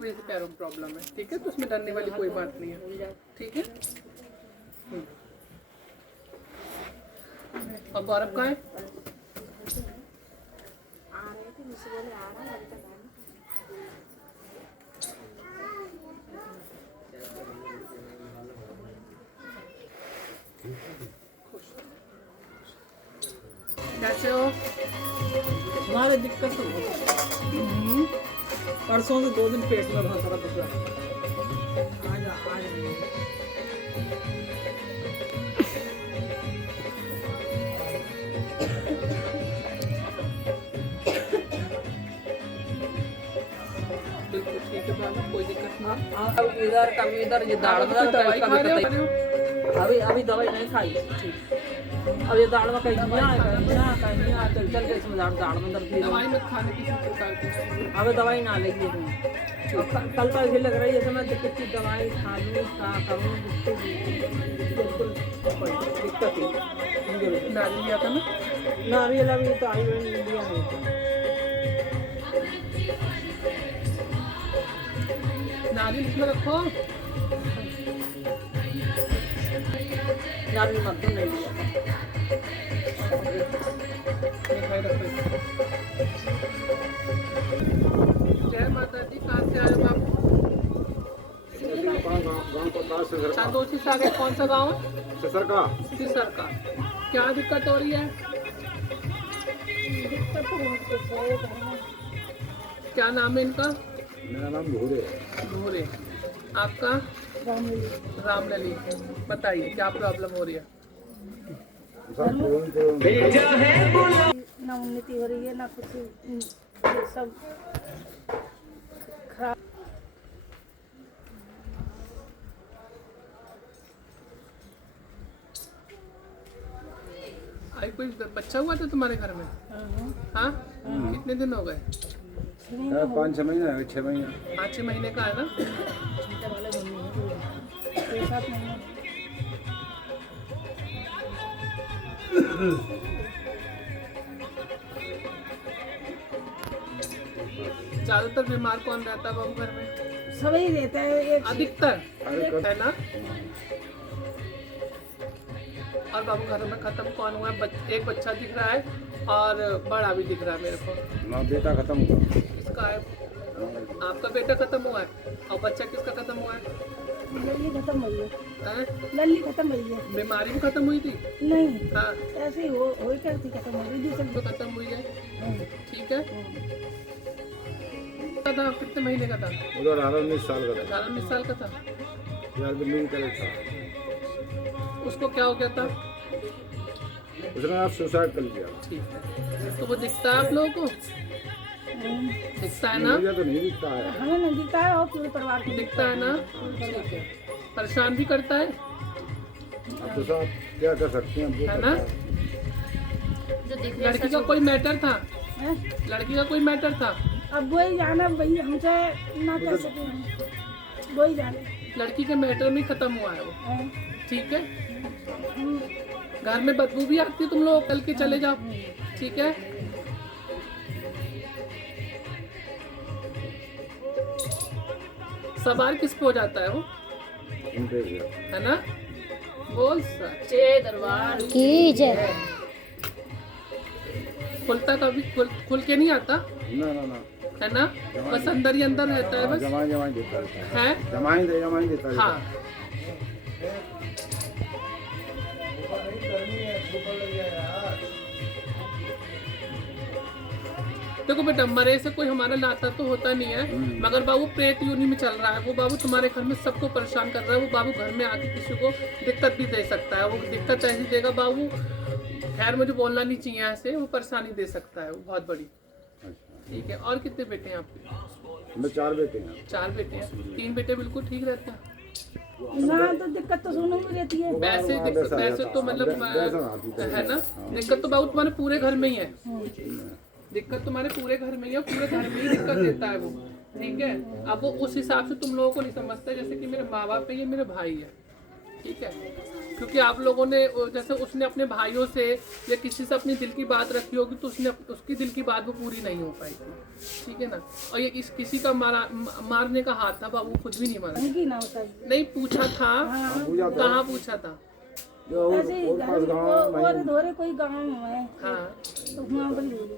वजह से पैरों में प्रॉब्लम है, ठीक है। तो उसमें डरने वाली कोई बात नहीं है, ठीक है। और गौरव कहाँ है? कैसे हो? हमारे दिक्कत तो परसों से 2 दिन पेट में बहुत सारा दुख रहा है। बिल्कुल ठीक है बाबा, कोई दिक्कत नहीं। अब इधर कभी इधर ये दाढ़ में दवाई खा रहे हो? अभी दवाई नहीं खाई। अब ये दाढ़ में कहीं चल चल के इसमें दाढ़ में दर्द भी दवाई मत खाने की प्रकार की। अभी दवाई ना लेगी कल पर ये लग रही है कि मैं कितनी दवाई खा लूँ क्या करूँ, बिल्कुल दिक्कत ही। नारियल लिया था ना? नारियल अभी तो आई हुई इंडिया में। नारियल इसमें रखो। नारियल मत नहीं लिया। जय माता दी। कहाँ से आए हो आप? चांदोसी से आगे कौन सा गाँव है? सिसर का। क्या दिक्कत हो रही है? क्या नाम है इनका? मेरा नाम भूरे। आपका? रामलली। बताइए क्या प्रॉब्लम हो रही है? ना उन्नति हो रही है ना कुछ, सब खराब। आई कोई बच्चा हुआ था तुम्हारे घर में? हाँ। कितने दिन हो गए? 5-6 महीने 6 महीने। 5-6 महीने का है ना? 6-7 महीने। ज्यादातर बीमार कौन रहता है बाबू घर में? सभी रहता है एक अधिकतर है ना? और बाबू घर में खत्म कौन हुआ है? एक बच्चा दिख रहा है और बड़ा भी दिख रहा है मेरे को। ना बेटा खत्म हुआ। किसका है? आपका बेटा खत्म हुआ है। और बच्चा किसका खत्म हुआ है? लल्ली खत्म हुई है। हैं? लल्ली खत्म हुई है। बीमारी भी खत्म हुई थी? नहीं, हाँ ऐसे ही हो करती खत्म हो गई दूसरी। तो खत्म हुई है, ठीक है। था कितने महीने का था? उधर 18-19 साल का था। 18-19 साल का था। यार बिल्कुल करेक्ट था। उसको क्या हो गया था? उसने आप सुसाइड कर लिया। ठीक है। तो वो दिखता है आप लोगों को? दिखता है ना? मुझे तो नहीं दिखता है। हमें नहीं दिखता है और पूरे परिवार को दिखता है ना? ठीक है। परेशान भी करता है, अब तो साहब क्या कर सकते हैं, है ना? लड़की का कोई मैटर था? है। लड़की का कोई मैटर था? अब वही जाना, वही हमसे ना कर सके हम, वही जाने। लड़की के मैटर में खत्म हुआ है वो, हैं। ठीक है। घर में बदबू भी आती है, तुम लोग कल के चले जाओ, ठीक है। सवार किस पे हो जाता है वो, है ना? बोल सच्चे दरबार की जय। खुलता कभी खुल के नहीं आता, ना ना ना, है ना? बस अंदर ही अंदर रहता है बस, जमाई देता है। है। जमाई देता है। हाँ। देखो बेटा, मरे से कोई हमारा नाता तो होता नहीं है, मगर बाबू प्रेत योनि में चल रहा है वो। बाबू तुम्हारे घर में सबको परेशान कर रहा है वो। बाबू घर में आके किसी को दिक्कत भी दे सकता है वो। दिक्कत ऐसी देगा बाबू, खैर मुझे बोलना नहीं चाहिए ऐसे, वो परेशानी दे सकता है वो बहुत बड़ी, ठीक है। और कितने बेटे हैं आपके? मैं 4 बेटे हैं। 4 बेटे हैं। 3 बेटे बिल्कुल ठीक रहते हैं ना, तो दिक्कत तो सोने में रहती है। वैसे तो मतलब है ना, दिक्कत तो बाबू तुम्हारे पूरे घर में ही है। दिक्कत तुम्हारे पूरे घर में ही है, पूरे घर में ही दिक्कत देता है वो, ठीक है। अब वो उस हिसाब से तुम लोगों को नहीं समझता, जैसे कि मेरे माँ बाप है, ये मेरे भाई है, ठीक है, क्योंकि आप लोगों ने जैसे उसने अपने भाइयों से या किसी से अपनी दिल की बात रखी होगी तो उसने उसकी दिल की बात वो पूरी नहीं हो पाई थी, ठीक है ना। और ये किसी का मारने का हाथ था, बाबू खुद भी नहीं मारा, उनकी ना होता नहीं पूछा था, पूजा था कहाँ पूछा था, जो ऐसे ही और पास गाँव और धोरे कोई गाँव है हाँ तो वहाँ पर